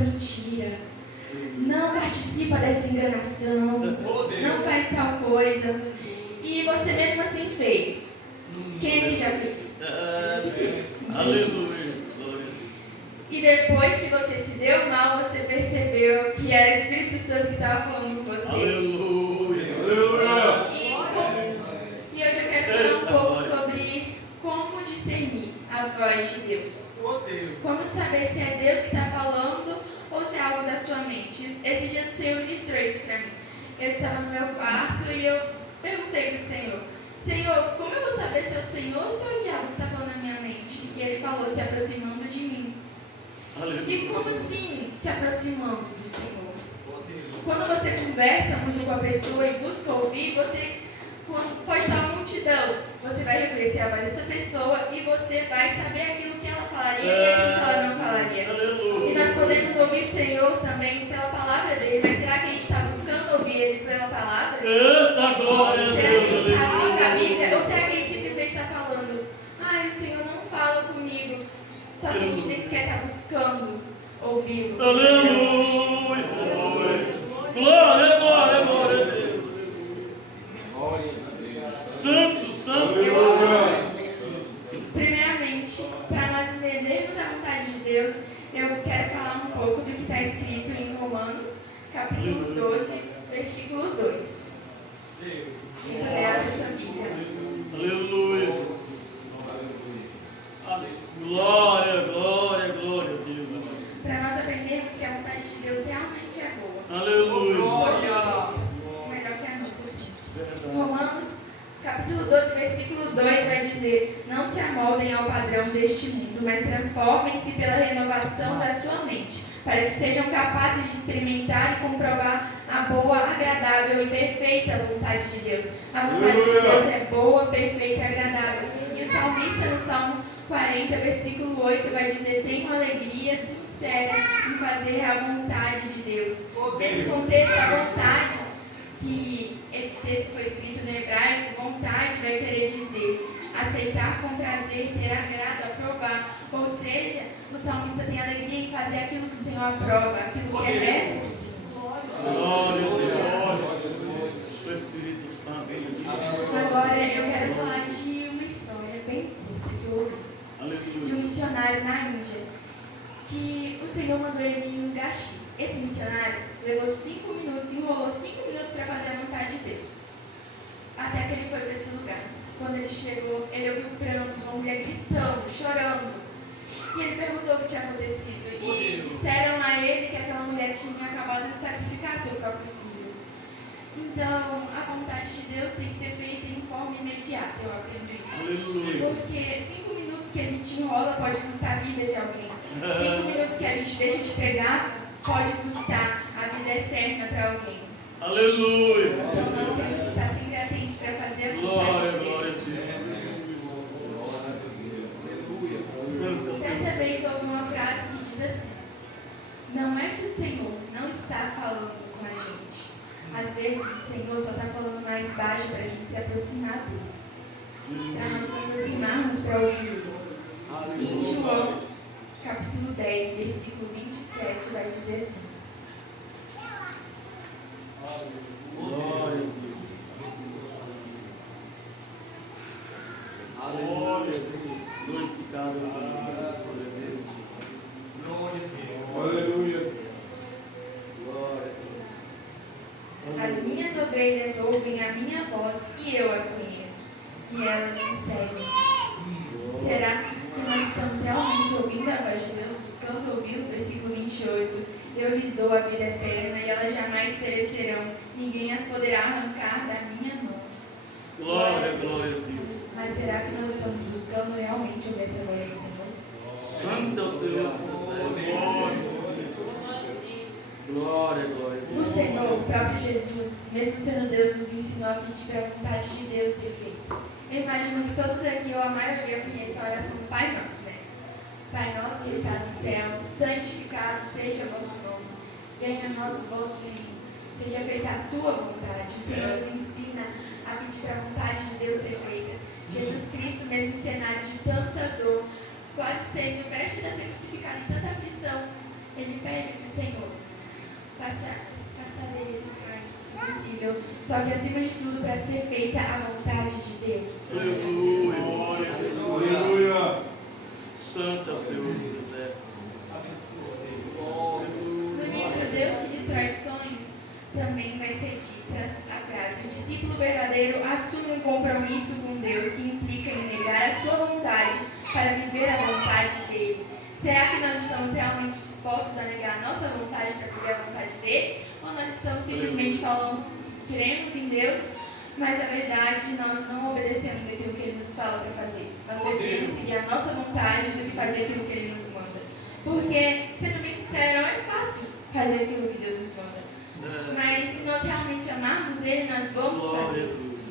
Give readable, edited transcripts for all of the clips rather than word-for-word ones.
mentira, não participa dessa enganação, não faz tal coisa. E você mesmo assim fez. Quem aqui já fez? Eu já fiz isso. Aleluia. E depois que você se deu mal, você percebeu que era o Espírito Santo que estava falando com você. Aleluia. E hoje eu quero falar um pouco sobre como discernir a voz de Deus. Como saber se é Deus que está falando ou se é algo da sua mente. Esses dias o Senhor ministrou isso para mim. Eu estava no meu quarto e eu perguntei para o Senhor: Senhor, como eu vou saber se é o Senhor ou se é o diabo que está falando na minha mente? E Ele falou: se aproximando de mim. Aleluia. E como assim se aproximando do Senhor? Quando você conversa muito com a pessoa e busca ouvir, pode estar uma multidão, você vai reconhecer a voz dessa pessoa e você vai saber aquilo que ela falaria e aquilo que ela não falaria. E nós podemos ouvir o Senhor também pela palavra dele, mas será que a gente está buscando ouvir ele pela palavra? Eita glória a Será que a Deus. gente está abrindo a Bíblia? Ou será que a gente simplesmente está falando: ai, o Senhor não fala comigo, só que a gente nem sequer está buscando ouvi-lo? Aleluia. Glória, glória, glória a Deus. Santo. Primeiramente, para nós entendermos a vontade de Deus, eu quero falar um pouco do que está escrito em Romanos, capítulo 12, versículo 2. Quem puder abrir a sua Bíblia. Aleluia. Glória, glória, glória a Deus. Para nós aprendermos que a vontade de Deus realmente é boa. Aleluia. Melhor que a nossa, sim. Romanos, capítulo 12, versículo 2 vai dizer: não se amoldem ao padrão deste mundo, mas transformem-se pela renovação da sua mente, para que sejam capazes de experimentar e comprovar a boa, agradável e perfeita vontade de Deus. A vontade de Deus é boa, perfeita e agradável. E o salmista, no Salmo 40, versículo 8, vai dizer: tenho alegria sincera em fazer a vontade de Deus. Nesse contexto, a vontade, que esse texto foi escrito no hebraico, vontade vai querer dizer aceitar com prazer, ter agrado, aprovar. Ou seja, o salmista tem alegria em fazer aquilo que o Senhor aprova, aquilo que é reto por si. Glória a Deus. O Espírito Santo. Agora eu quero falar de uma história bem curta que eu ouvi, de um missionário na Índia, que o Senhor mandou ele ir em um lugar X. Esse missionário levou 5 minutos, enrolou 5 minutos para fazer a vontade de Deus, até que ele foi para esse lugar. Quando ele chegou, ele ouviu prantos, uma mulher gritando, chorando, e ele perguntou o que tinha acontecido, e disseram a ele que aquela mulher tinha acabado de sacrificar seu próprio filho. Então, a vontade de Deus tem que ser feita em forma imediata, eu aprendo isso. Porque 5 minutos que a gente enrola pode custar a vida de alguém. 5 minutos que a gente deixa de pegar pode custar a vida eterna para alguém. Aleluia. Então nós temos que estar sempre atentos para fazer a vontade de Deus. Certa vez houve uma frase que diz assim: não é que o Senhor não está falando com a gente. Às vezes o Senhor só está falando mais baixo para a gente se aproximar dele, para nós nos aproximarmos para ouvi-lo. E em João, capítulo 10, versículo 27, vai dizer assim: Glória a Deus. Aleluia. Glorificado. Glória a Deus. Aleluia. Glória a Deus. as minhas ovelhas ouvem a minha voz e eu as conheço, e elas me seguem. Será que nós estamos realmente ouvindo a voz de Deus, buscando ouvi-lo? Versículo 28. Eu lhes dou a vida eterna e elas jamais perecerão. Ninguém as poderá arrancar da minha mão. Glória a Deus. Mas será que nós estamos buscando realmente ouvir essa voz do Senhor? Santo é o Senhor. Glória, glória. O Senhor, o próprio Jesus, mesmo sendo Deus, nos ensinou a pedir para a vontade de Deus ser feita. Eu imagino que todos aqui, ou a maioria, conhecem a oração do Pai Nosso, né? Pai nosso que estás no céu, santificado seja o vosso nome. Venha a nós o vosso reino. Seja feita a tua vontade. O Senhor nos ensina a pedir para a vontade de Deus ser feita. Jesus Cristo, mesmo em cenário de tanta dor, quase sendo prestes a ser crucificado em tanta aflição, ele pede para o Senhor passar dele esse cálice, se possível, só que acima de tudo para ser feita a vontade de Deus. Aleluia. Santa Senhor. No livro Deus que destrói sonhos, também vai ser dita a frase: o discípulo verdadeiro assume um compromisso com Deus que implica em negar a sua vontade para viver a vontade dele. Será que nós estamos realmente dispostos a negar a nossa vontade para viver a vontade dele? Ou nós estamos simplesmente falando que queremos em Deus, mas a verdade nós não obedecemos aquilo que ele nos fala para fazer? Nós preferimos seguir a nossa vontade do que fazer aquilo que ele nos manda. Porque, sendo bem sincero, não é fácil fazer aquilo que Deus nos manda. Mas se nós realmente amarmos ele, nós vamos fazer isso.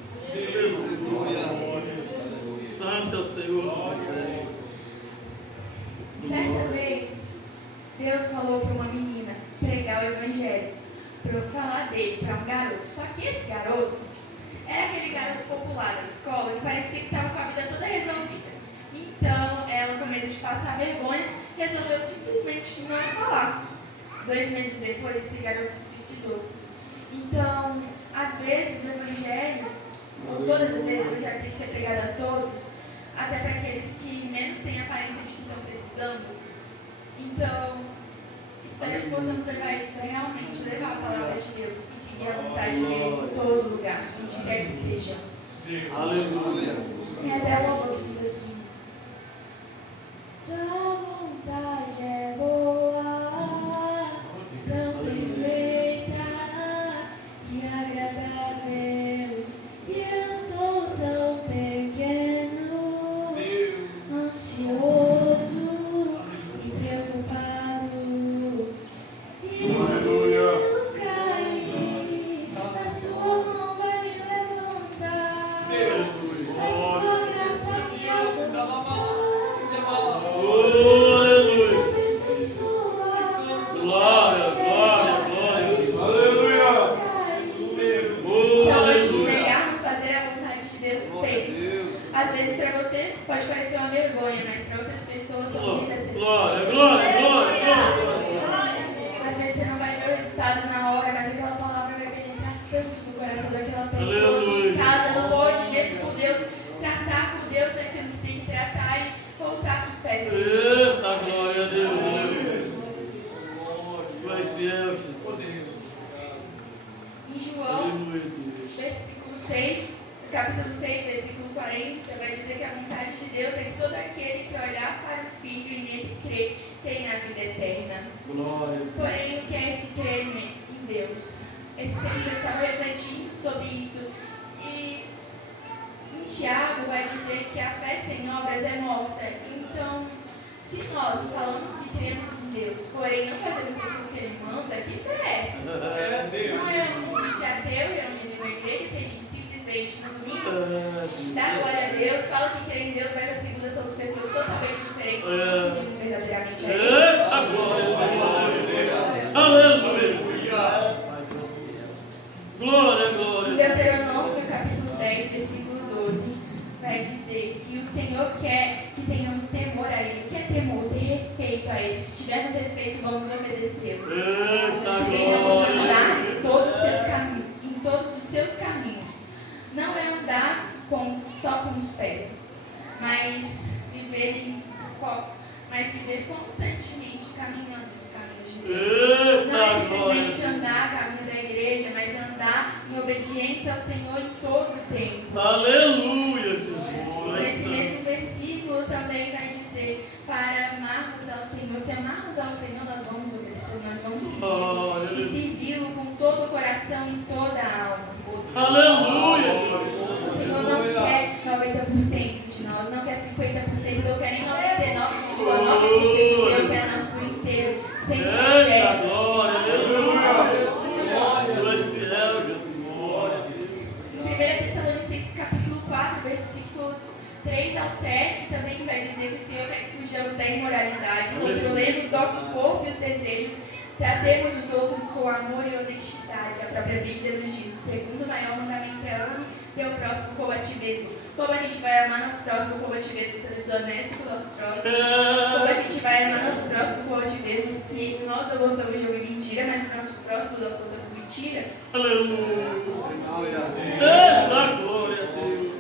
Santo Senhor. Certa vez, Deus falou para uma menina pregar o evangelho, para falar dele para um garoto. Só que esse garoto era aquele garoto popular da escola que parecia que estava com a vida toda resolvida. Então, ela, com medo de passar vergonha, resolveu simplesmente não falar. 2 meses depois, esse garoto se suicidou. Então, às vezes, o evangelho, ou todas as vezes, o evangelho tem que ser pregado a todos, até para aqueles que menos têm aparência de que estão precisando. Então, espero que possamos levar isso para realmente levar a palavra de Deus e seguir a vontade dele em todo lugar, onde quer que estejamos. Aleluia. É até o amor que diz assim: tua vontade é boa, tão perfeita e agradável, e eu sou tão pequeno, ansioso e preocupado. E se eu cair, a sua mão vai me levantar, a sua graça me alcançar. Glória, glória, glória. Aleluia. Então, antes de negarmos fazer a vontade de Deus, pense. Às vezes para você pode parecer uma vergonha, mas para outras pessoas são vidas sensacionais. Glória, glória, glória, glória. Às vezes você não vai ver o resultado na hora, mas aquela palavra vai penetrar tanto no coração daquela pessoa que em casa não pode, mesmo por Deus, tratar com Deus aquilo que tem que tratar e voltar para os pés dele. Eita, glória a Deus. Vai ser Em João, versículo 6, capítulo 6, versículo 40, vai dizer que a vontade de Deus é que todo aquele que olhar para o Filho e nele crer tenha a vida eterna. glória. Porém, o que é esse crer em Deus? Esse tempo eu estava refletindo sobre isso. E em Tiago vai dizer que a fé sem obras é morta. Então, se nós falamos que cremos em Deus, porém não fazemos aquilo que Ele manda, que fé é essa? Não é um monte de ateu reunido em uma igreja, simplesmente no domingo, dá glória a Deus, fala que crê em Deus, mas a segunda somos pessoas totalmente diferentes, não seguimos verdadeiramente a Ele. Eita, glória, aleluia. Glória, Em glória. Deuteronômio, capítulo 10, versículo 12, vai dizer que o Senhor quer que tenhamos temor a Ele. O que é temor? Ter respeito a Ele. Se tivermos respeito, vamos obedecê-lo. Eita, Que venhamos glória. andar em todos os seus caminhos. Não é andar só com os pés, mas viver constantemente caminhando nos caminhos de Deus. Não é simplesmente andar a caminho da igreja, mas andar em obediência ao Senhor em todo o tempo. Aleluia, Jesus. Nesse mesmo versículo também vai dizer para amarmos ao Senhor. Se amarmos ao Senhor, nós vamos obedecer, nós vamos segui-lo e servi-lo com todo o coração e toda a alma. Aleluia. O Senhor não quer 90% de nós, não quer 50%, não quer nem 99,9%. O Senhor quer nós por inteiro, sem Eita, fé. glória, aleluia. Glória a Deus. Em 1 Tessalonicenses capítulo 4, versículo 3 ao 7, também vai dizer que o Senhor quer que fujamos da imoralidade, controlemos nosso corpo e os desejos, tratemos os outros com amor e honestidade. A própria Bíblia nos diz: o segundo maior mandamento é ame teu próximo como a ti mesmo. Como a gente vai amar nosso próximo como a ti mesmo, sendo desonesto com o nosso próximo? Como a gente vai amar nosso próximo como a ti mesmo, se nós não gostamos de ouvir mentira, mas o nosso próximo nós contamos mentira? Aleluia. Eita, glória a Deus.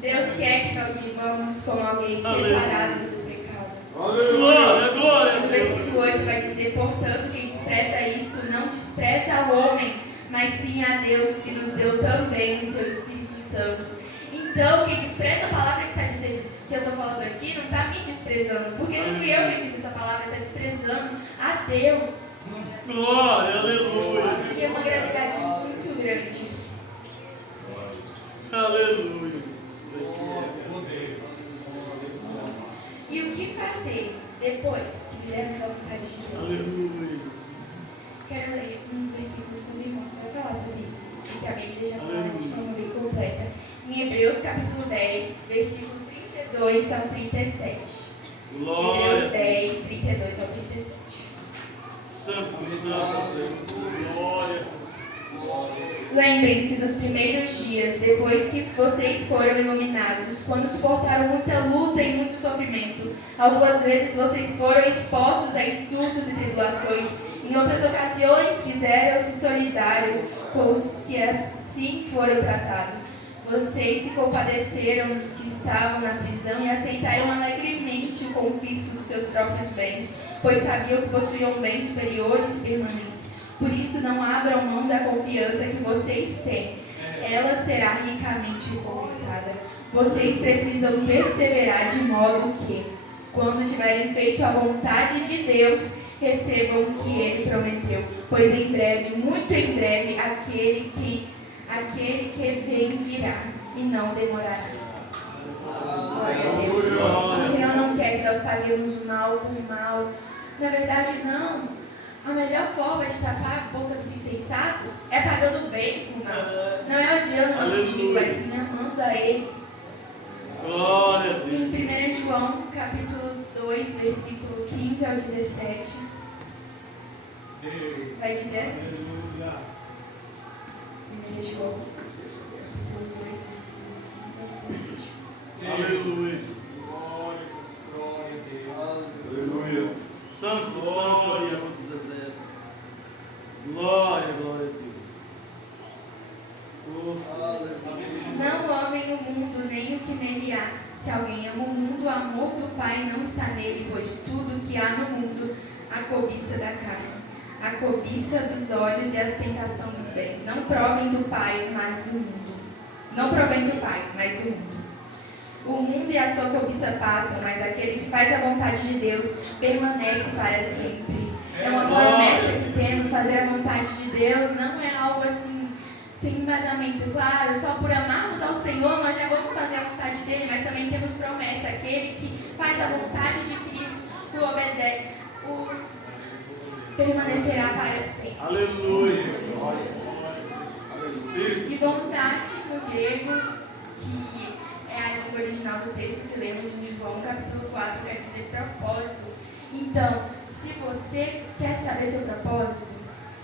Deus quer que nós vivamos como alguém separados do pecado. Glória, glória a No Deus. versículo 8 vai dizer, portanto, quem despreza isto não despreza o homem, mas sim a Deus, que nos deu também o seu Espírito Santo. Então, quem despreza a palavra que está dizendo, que eu estou falando aqui, não está me desprezando, porque não fui eu quem fiz essa palavra, está desprezando a Deus. Glória, aleluia. E é uma gravidade muito grande. Aleluia. E o que fazer depois que fizermos a vontade de Deus? Aleluia. Quero ler uns versículos com os irmãos para falar sobre isso, porque a Bíblia já fala de forma bem completa. Em Hebreus capítulo 10, versículo 32 ao 37. Glória. Hebreus 10, 32 ao 37. Santo, santo, glória. Lembrem-se dos primeiros dias, depois que vocês foram iluminados, quando suportaram muita luta e muito sofrimento. Algumas vezes vocês foram expostos a insultos e tribulações. Em outras ocasiões fizeram-se solidários com os que assim foram tratados. Vocês se compadeceram dos que estavam na prisão e aceitaram alegremente o confisco dos seus próprios bens, pois sabiam que possuíam bens superiores e permanentes. Por isso, não abram mão da confiança que vocês têm. Ela será ricamente recompensada. Vocês precisam perseverar de modo que, quando tiverem feito a vontade de Deus, recebam o que Ele prometeu. Pois em breve, muito em breve, aquele que vem virá e não demorará. Glória a Deus. O Senhor não quer que nós paguemos o mal com o mal. Na verdade, não. A melhor forma de tapar a boca dos insensatos é pagando bem com o mal. Não é odiando o nosso inimigo, mas sim amando a Ele. Glória a Deus. Em 1 João, capítulo 2, versículo 15 ao 17, vai dizer assim. 1 João, capítulo 2, versículo 15 ao 17. Aleluia. Aleluia. Santo, glória. Glória, glória a Deus. Não amem o mundo, nem o que nele há. Se alguém ama o mundo, o amor do Pai não está nele, pois tudo que há no mundo, a cobiça da carne, a cobiça dos olhos e a tentação dos bens, não provém do Pai, mas do mundo. Não provém do Pai, mas do mundo. O mundo e a sua cobiça passam, mas aquele que faz a vontade de Deus permanece para sempre. É uma promessa que temos, fazer a vontade de Deus não é algo assim, sem embasamento. Claro, só por amarmos ao Senhor nós já vamos fazer a vontade dele, mas também temos promessa. Aquele que faz a vontade de Cristo, o obedece, o permanecerá para sempre. Aleluia. E vontade no grego, que é a língua original do texto que lemos em João capítulo 4, quer dizer propósito. Então, se você quer saber seu propósito,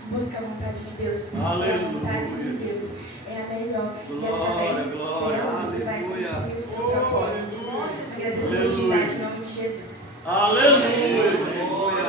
busca a vontade de Deus, porque a vontade de Deus é a melhor. E através dela você vai cumprir o seu propósito. Agradeço a oportunidade em nome de Jesus. Aleluia.